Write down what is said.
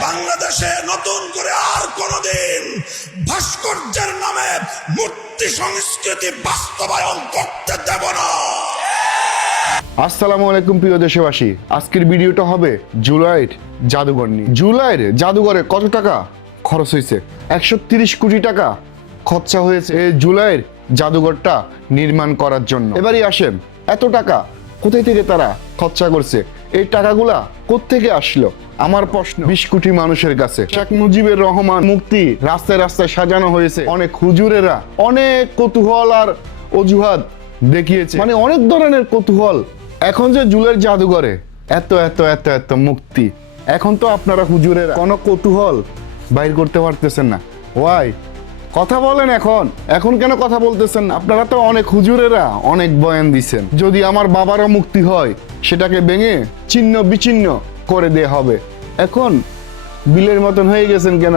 বাংলাদেশে নতুন করে আর কোনদিন ভাস্কর্যের নামে মূর্তি সংস্কৃতি বাস্তবায়ন করতে দেব না। আসসালামু আলাইকুম প্রিয় দেশবাসী, আজকের ভিডিওটা হবে জুলাইয়ের জাদুঘর নিয়ে। জুলাইয়ের জাদুঘরে কত টাকা খরচ হয়েছে? 130 কোটি টাকা খরচা হয়েছে এই জুলাইয়ের জাদুঘরটা নির্মাণ করার জন্য। এবারই আসেন, এত টাকা কোথায় থেকে তারা খরচা করছে? এই টাকাগুলা কোত্থেকে আসলো? আমার প্রশ্ন 20 কোটি মানুষের কাছে। শেখ মুজিবুর রহমান মুক্তি রাস্তায় রাস্তায় সাজানো হয়েছে, অনেক হুজুরেরা অনেক কৌতূহল আর অজুহাত দেখিয়েছে, মানে অনেক ধরনের কৌতূহল। এখন যে জুলাইয়ের জাদুঘরে এত এত এত এত মুক্তি, এখন তো আপনারা হুজুরেরা কোনো কৌতূহল বাইর করতে পারতেছেন না। ওয়াই কথা বলেন, এখন কেন কথা বলতেছেন? আপনারা তো অনেক হুজুরেরা অনেক বয়ান দিছেন, যদি আমার বাবারও মুক্তি হয় সেটাকে ভেঙে ছিন্ন বিচ্ছিন্ন করে দেয়া হবে। এখন বিলের মতন হয়ে গেছেন কেন?